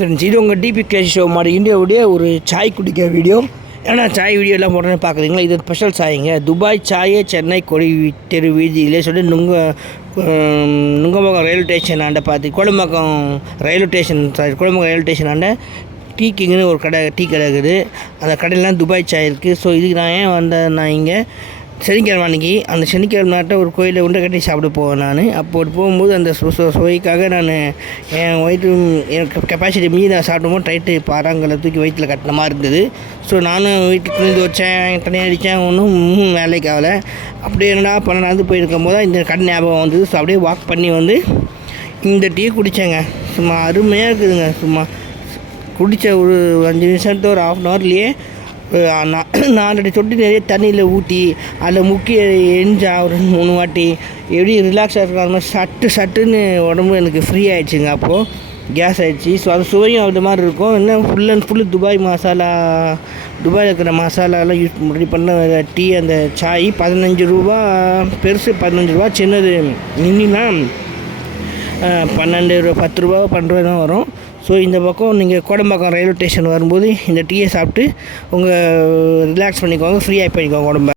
Friends, இது உங்கள் DP cash show மாதிரி இந்தியாவுடைய ஒரு சாய் குடிக்கிற வீடியோ. ஏன்னா சாய் வீடியோலாம் உடனே பார்க்குறீங்களா, இது ஒரு ஸ்பெஷல் சாய்ங்க. துபாய் சாயே சென்னை கொடி தெரு வீதியிலே சொல்லி நுங்கம்பாக்கம் ரயில்வே ஸ்டேஷன் ஆண்ட பார்த்து Kodambakkam railway station Kodambakkam railway station ஆண்ட டீ கிங்குன்னு ஒரு டீ கடை இருக்குது. அந்த கடையிலாம் துபாய் சாய் இருக்குது. ஸோ இதுக்கு நான் ஏன் வந்தேன், நான் இங்கே சனிக்கிழமை அன்றைக்கி அந்த சனிக்கிழமை நாட்டை ஒரு கோயிலில் உண்டை கட்டி சாப்பிட போவேன். நான் அப்போது போகும்போது அந்த சுவைக்காக நான் என் வயிற்று எனக்கு கெப்பாசிட்டி மீறி நான் சாப்பிடும்போது டைட்டு பாறாங்களை தூக்கி வயிற்றில் கட்டின மாதிரி இருந்தது. ஸோ நானும் வீட்டுக்கு துணிந்து வச்சேன், தண்ணி அடித்தேன், ஒன்றும் வேலைக்கு ஆகலை. அப்படியே என்னடா நடந்து போயிருக்கும் போது இந்த கடை ஞாபகம் வந்தது. ஸோ அப்படியே வாக் பண்ணி வந்து இந்த டீ குடித்தேங்க. சும்மா அருமையாக இருக்குதுங்க. சும்மா குடித்த ஒரு 5 நிமிஷத்து ஒரு ½ ஹவர்லேயே 4 சொட்டு நிறைய தண்ணியில் ஊற்றி அதில் முக்கிய எரிஞ்சா ஒரு 3 வாட்டி எப்படி ரிலாக்ஸாக இருக்கிற அது மாதிரி சட்டுன்னு உடம்பு எனக்கு ஃப்ரீ ஆகிடுச்சுங்க. அப்போது கேஸ் ஆகிடுச்சு. ஸோ அது சுவையும் அது மாதிரி இருக்கும். இன்னும் ஃபுல் அண்ட் ஃபுல்லு துபாயில் இருக்கிற மசாலாலாம் யூஸ் ரெடி பண்ண டீ. அந்த சாய் 15 ரூபா, பெருசு 15 ரூபா, சின்னது நின்னா 12 ரூபா, 10 ரூபா 12 ரூபா தான் வரும். ஸோ இந்த பக்கம் நீங்கள் கோடம்பாக்கம் ரயில்வே ஸ்டேஷன் வரும்போது இந்த டீயை சாப்பிட்டு உங்கள் ரிலாக்ஸ் பண்ணிக்கோங்க, ஃப்ரீயாக பண்ணிக்கோங்க உடம்ப.